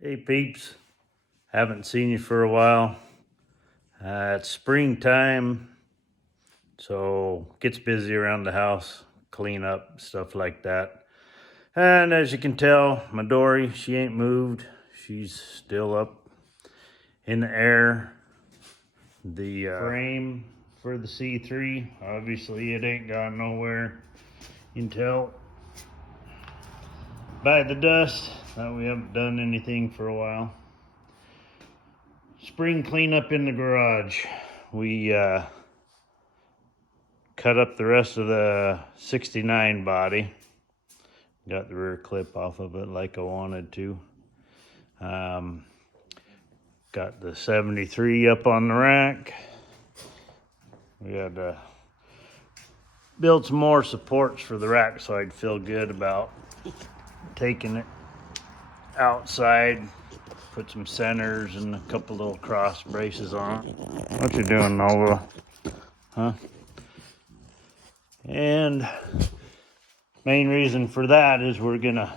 Hey peeps, haven't seen you for a while. It's springtime, so gets busy around the house, clean up, stuff like that. And as you can tell, my Dory, she ain't moved. She's still up in the air. The frame for the C3, obviously it ain't gone nowhere. You can tell by the dust that we haven't done anything for a while. Spring cleanup in the garage. We cut up the rest of the 69 body. Got the rear clip off of it like I wanted to. Got the 73 up on the rack. We had to build some more supports for the rack so I'd feel good about taking it outside. Put some centers and a couple little cross braces on it. What you doing, Nova? Huh? And main reason for that is we're gonna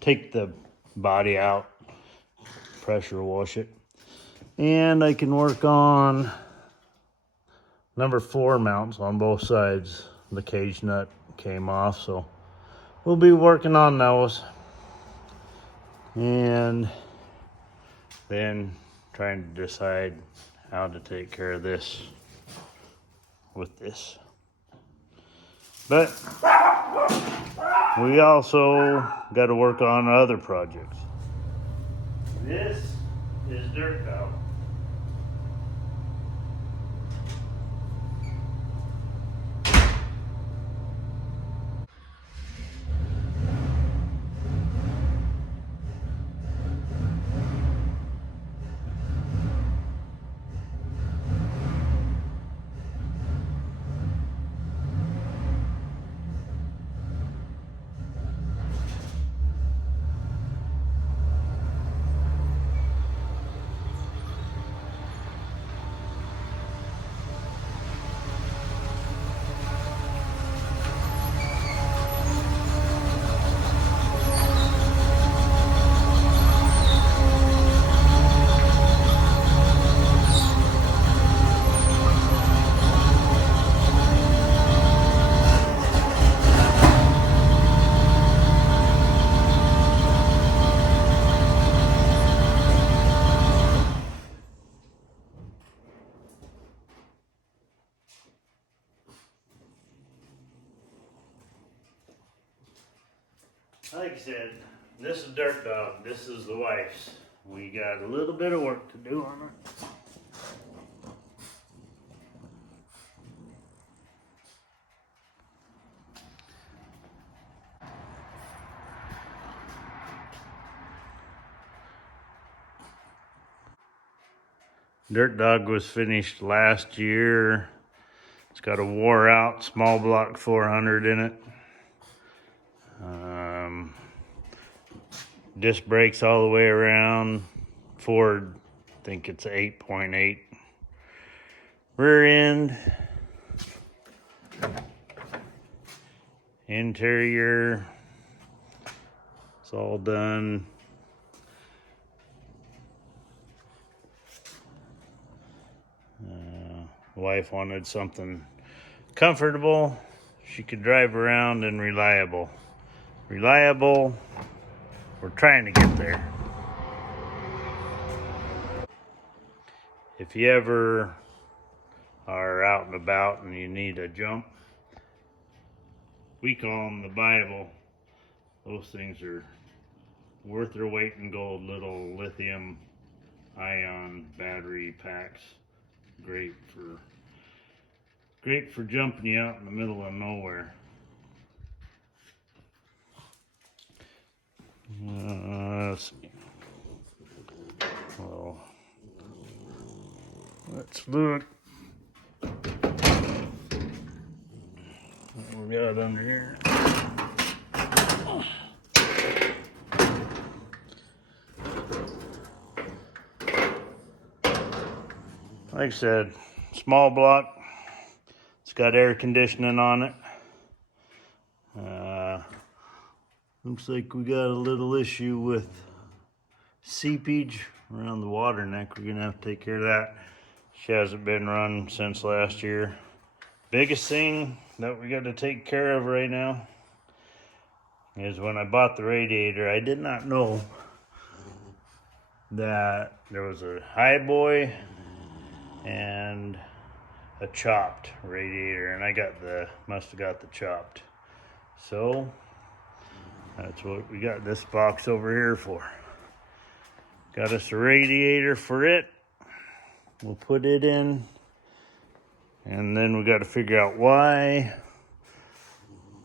take the body out, pressure wash it, and I can work on number 4 mounts on both sides. The cage nut came off, so we'll be working on those. And then trying to decide how to take care of this with this. But we also got to work on other projects. This is Durtdog. Like I said, this is Durtdog. This is the wife's. We got a little bit of work to do on her. Durtdog was finished last year. It's got a wore out small block 400 in it. Disc brakes all the way around. Ford, I think it's 8.8. Rear end. Interior. It's all done. Wife wanted something comfortable, she could drive around, and reliable. Reliable, we're trying to get there. If you ever are out and about and you need a jump, we call them the Bible. Those things are worth their weight in gold. Little lithium ion battery packs. Great for jumping you out in the middle of nowhere. Let's see. Well, let's look what we got under here. Like I said, small block. It's got air conditioning on it. Looks like we got a little issue with seepage around the water neck. We're gonna have to take care of that. She hasn't been run since last year. Biggest thing that we got to take care of right now is when I bought the radiator, I did not know that there was a high boy and a chopped radiator, and I must have got the chopped. So that's what we got this box over here for. Got us a radiator for it. We'll put it in, and then we got to figure out why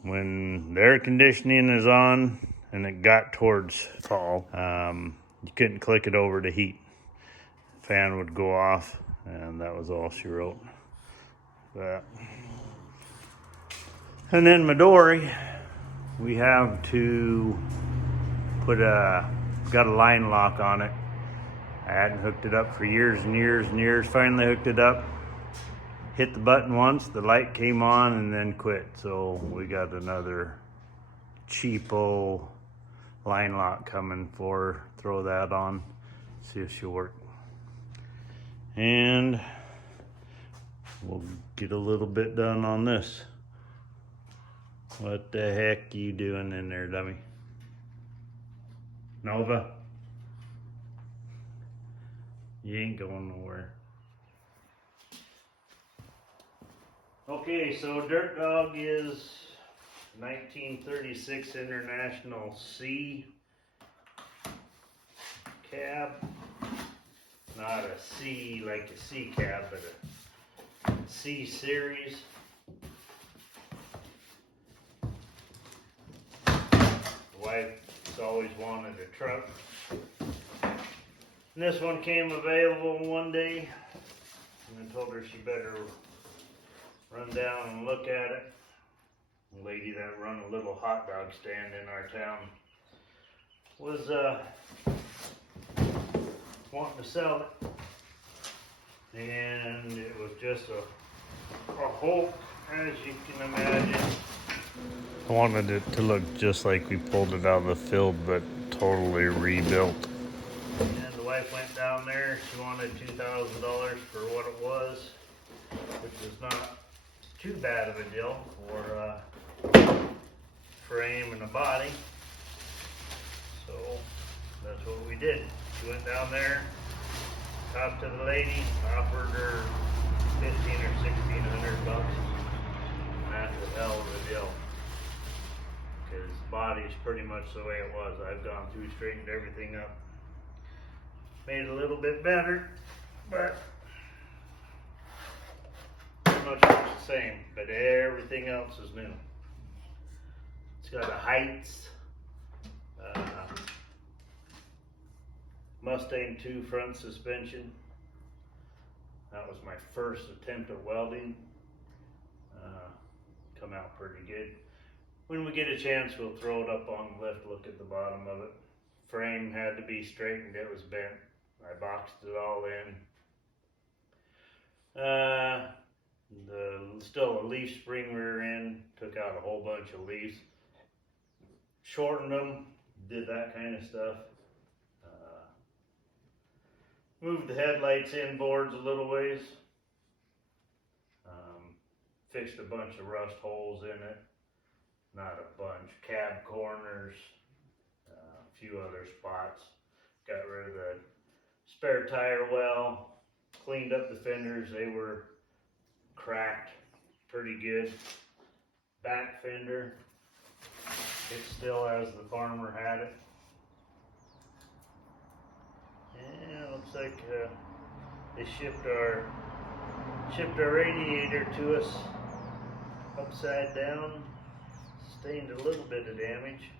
when the air conditioning is on and it got towards fall, you couldn't click it over to heat. Fan would go off, and that was all she wrote. But, and then Midori, we have to put got a line lock on it. I hadn't hooked it up for years and years and years. Finally hooked it up, hit the button once, the light came on and then quit. So we got another cheapo line lock coming for her. Throw that on, see if she'll work. And we'll get a little bit done on this. What the heck you doing in there, dummy? Nova? You ain't going nowhere. Okay, so Durtdog is 1936 International C cab. Not a C like a C cab, but a C series. The wife's always wanted a truck. And this one came available one day, and I told her she better run down and look at it. The lady that run a little hot dog stand in our town was wanting to sell it, and it was just a Hulk, as you can imagine. I wanted it to look just like we pulled it out of the field, but totally rebuilt. And the wife went down there. She wanted $2,000 for what it was, which is not too bad of a deal for a frame and a body. So that's what we did. She went down there, talked to the lady, offered her $1,500 or $1,600, and that's a hell of a deal. Because the body's pretty much the way it was. I've gone through, straightened everything up, made it a little bit better, but pretty much the same. But everything else is new. It's got a Heights Mustang 2 front suspension. That was my first attempt at welding. Come out pretty good. When we get a chance, we'll throw it up on the lift, look at the bottom of it. Frame had to be straightened, it was bent. I boxed it all in. Still a leaf spring rear end, took out a whole bunch of leaves. Shortened them, did that kind of stuff. Moved the headlights inboards a little ways. Fixed a bunch of rust holes in it. Not a bunch. Cab corners. A few other spots. Got rid of the spare tire well. Cleaned up the fenders. They were cracked pretty good. Back fender. It's still as the farmer had it. Yeah, looks like they shipped our radiator to us upside down. Sustained a little bit of damage.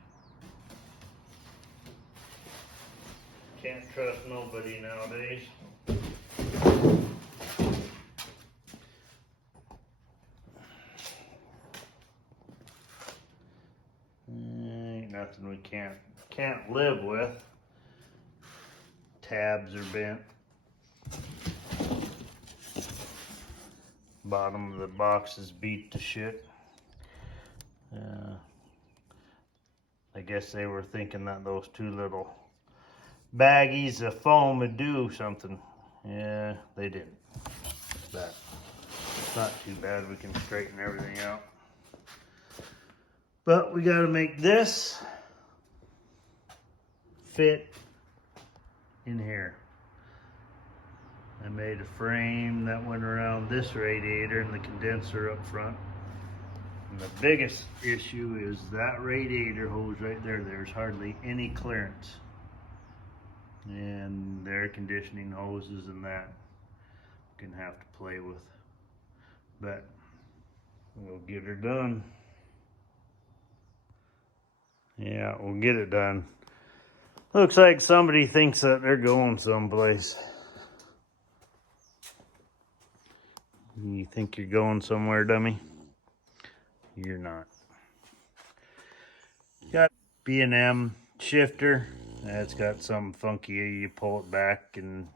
Can't trust nobody nowadays. Ain't nothing we can't live with. Tabs are bent. Bottom of the box is beat to shit. I guess they were thinking that those two little baggies of foam would do something. Yeah, they didn't. But it's not too bad. We can straighten everything out. But we got to make this fit in here. I made a frame that went around this radiator and the condenser up front. And the biggest issue is that radiator hose right there. There's hardly any clearance. And the air conditioning hoses and that gonna have to play with. But we'll get her done. Yeah, we'll get it done. Looks like somebody thinks that they're going someplace. You think you're going somewhere, dummy? You're not. Got B&M shifter. It's got some funky, you pull it back and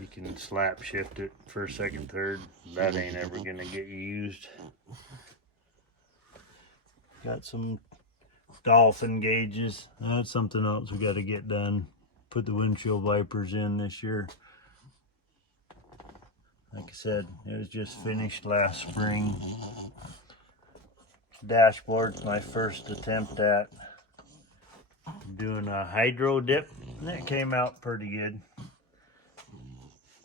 you can slap shift it first, second, third. That ain't ever gonna get used. Got some dolphin gauges. That's something else we got to get done. Put the windshield wipers in this year. Like I said, it was just finished last spring. Dashboard's my first attempt at doing a hydro dip, and that came out pretty good.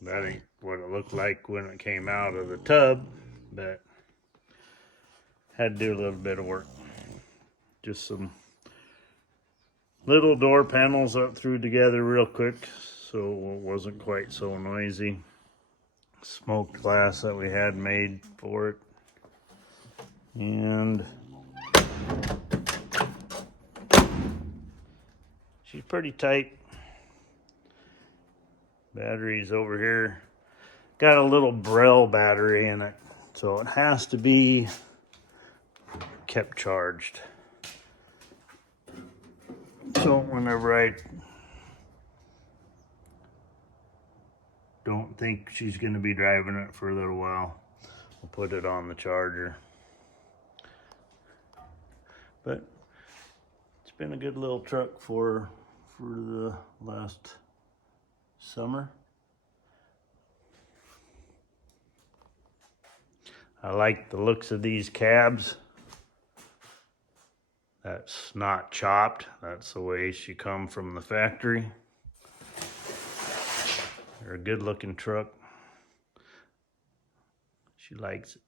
That ain't what it looked like when it came out of the tub, but had to do a little bit of work. Just some little door panels up through together real quick so it wasn't quite so noisy. Smoked glass that we had made for it. And she's pretty tight. Battery's over here. Got a little Braille battery in it, so it has to be kept charged. So whenever I don't think she's going to be driving it for a little while, I'll put it on the charger. But it's been a good little truck for the last summer. I like the looks of these cabs. That's not chopped. That's the way she come from the factory. They're a good looking truck. She likes it.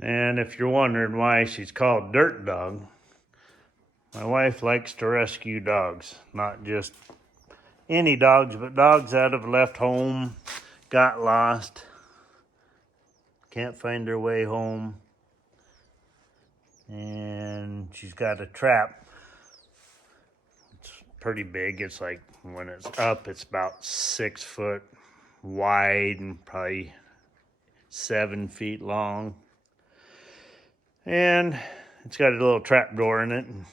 And if you're wondering why she's called Durtdog, my wife likes to rescue dogs. Not just any dogs, but dogs that have left home, got lost, can't find their way home. And she's got a trap. It's pretty big. It's like when it's up, it's about 6 foot wide and probably 7 feet long. And it's got a little trap door in it. And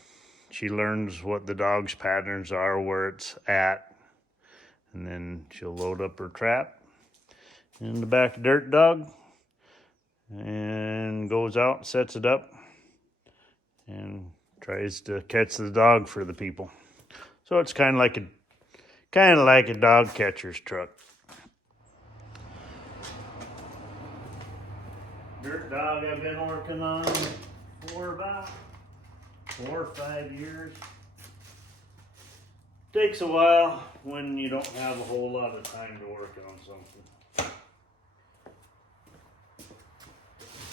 she learns what the dog's patterns are, where it's at. And then she'll load up her trap in the back of Durtdog and goes out and sets it up and tries to catch the dog for the people. So it's kind of like a dog catcher's truck. Durtdog I've been working on for about 4 or 5 years. Takes a while when you don't have a whole lot of time to work on something.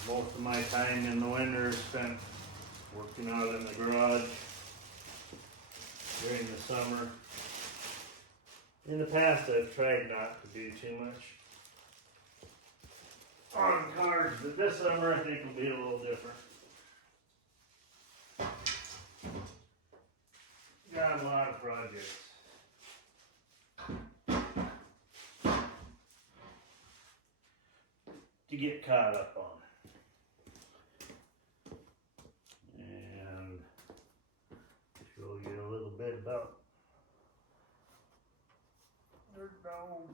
Most of my time in the winter is spent working out in the garage. During the summer. In the past, I've tried not to do too much on cars, but this summer I think will be a little different. Got a lot of projects. To get caught up on. And show you a little bit about Durtdog.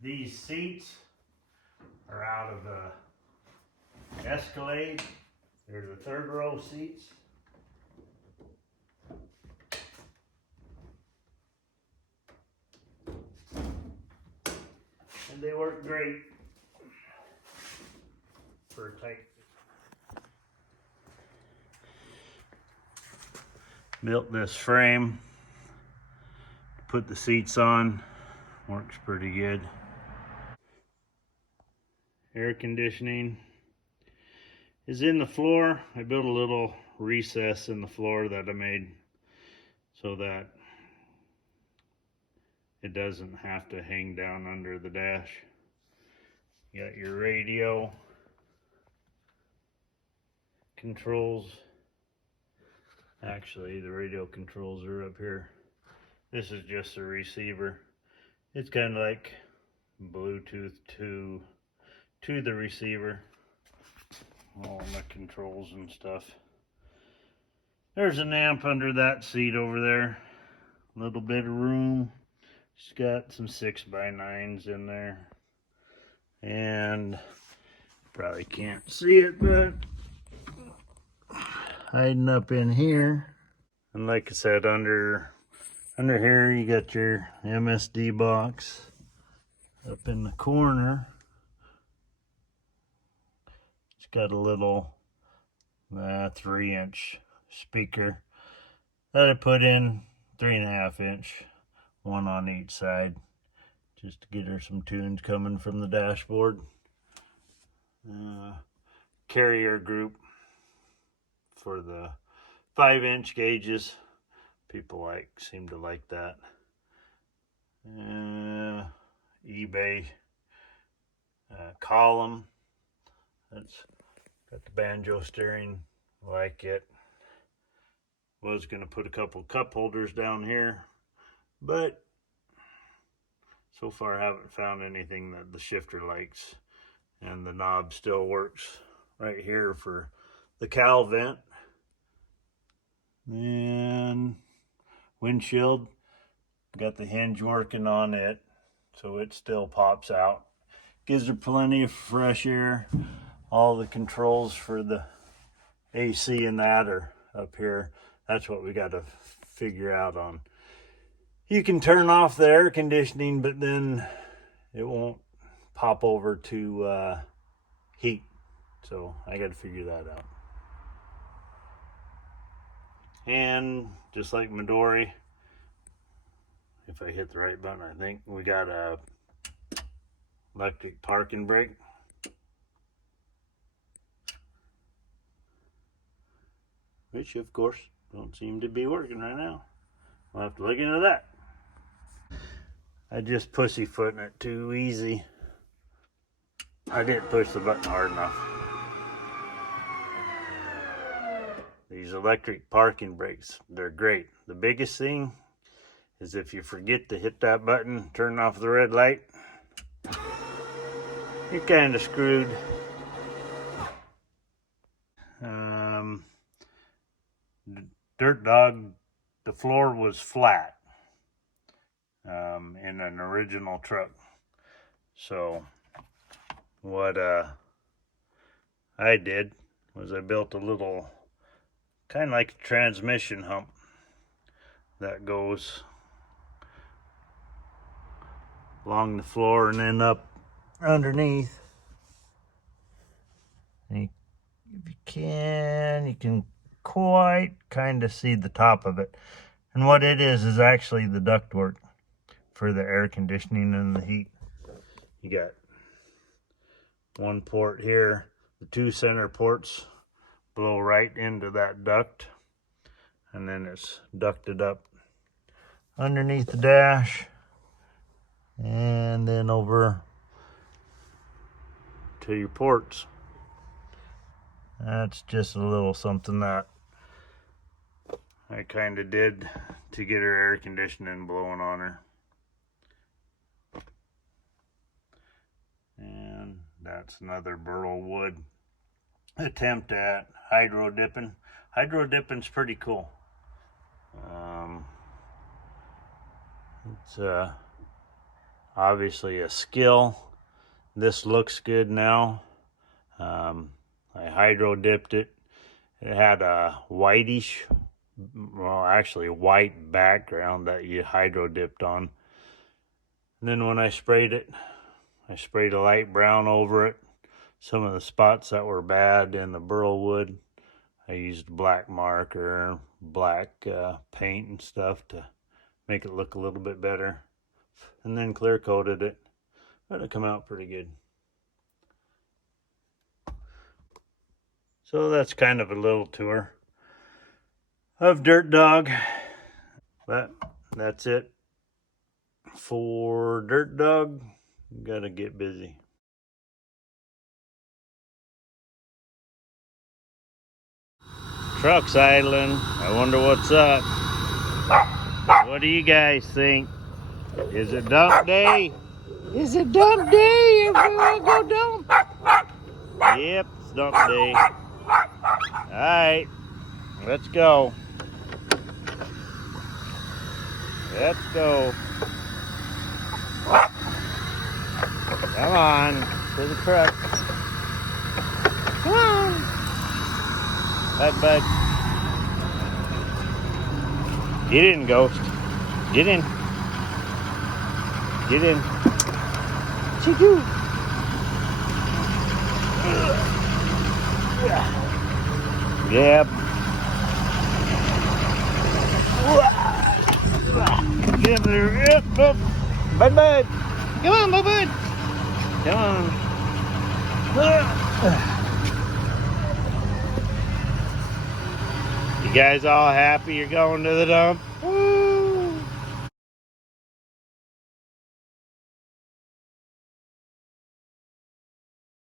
These seats are out of the Escalade. They're the third row seats. And they work great for a tight. Built this frame to put the seats on. Works pretty good. Air conditioning is in the floor. I built a little recess in the floor that I made so that it doesn't have to hang down under the dash. You got your radio controls. Actually, the radio controls are up here. This is just a receiver. It's kind of like Bluetooth to the receiver. All the controls and stuff. There's an amp under that seat over there. A little bit of room. It's got some 6x9s in there. And probably can't see it, but hiding up in here. And like I said, under here you got your MSD box. Up in the corner, it's got a little 3-inch speaker that I put in, 3.5-inch, one on each side, just to get her some tunes coming from the dashboard. Carrier group for the 5-inch gauges. People seem to like that. eBay column. That's got the banjo steering. Like it. Was going to put a couple cup holders down here, but so far I haven't found anything that the shifter likes. And the knob still works right here for the cowl vent. And windshield, got the hinge working on it, so it still pops out. Gives her plenty of fresh air. All the controls for the AC and that are up here. That's what we got to figure out on. You can turn off the air conditioning, but then it won't pop over to heat. So I got to figure that out. And just like Midori, if I hit the right button, I think we got a electric parking brake. Which of course don't seem to be working right now. We'll have to look into that. I just pussyfooting it too easy. I didn't push the button hard enough. These electric parking brakes, they're great. The biggest thing is if you forget to hit that button, turn off the red light, you're kind of screwed. Durtdog, the floor was flat in an original truck. So what I did was I built a little kind of like a transmission hump that goes along the floor and then up underneath. And if you can quite kind of see the top of it. And what it is actually the ductwork for the air conditioning and the heat. You got one port here. The two center ports blow right into that duct, and then it's ducted up underneath the dash and then over to your ports. That's just a little something that I kind of did to get her air conditioning blowing on her. And that's another burl wood attempt at hydro dipping. Hydro dipping's pretty cool. It's obviously a skill This looks good now. I hydro dipped it. It had a whitish, well, actually white background that you hydro dipped on. And then when I sprayed it, I sprayed a light brown over it. Some of the spots that were bad in the burl wood, I used black marker, black paint and stuff to make it look a little bit better. And then clear coated it. But it come out pretty good. So that's kind of a little tour of Durtdog. But that's it for Durtdog. Gotta get busy. Truck's idling. I wonder what's up. What do you guys think? Is it dump day? Is it dump day? Everyone go dump? Yep, it's dump day. Alright, let's go. Let's go. Come on, to the truck. Come on. Bud. Get in, Ghost. Get in. Get in. What you do? Yep. Get up there. Yep, up. Bud. Come on, bud. Come on. You guys all happy you're going to the dump? Woo!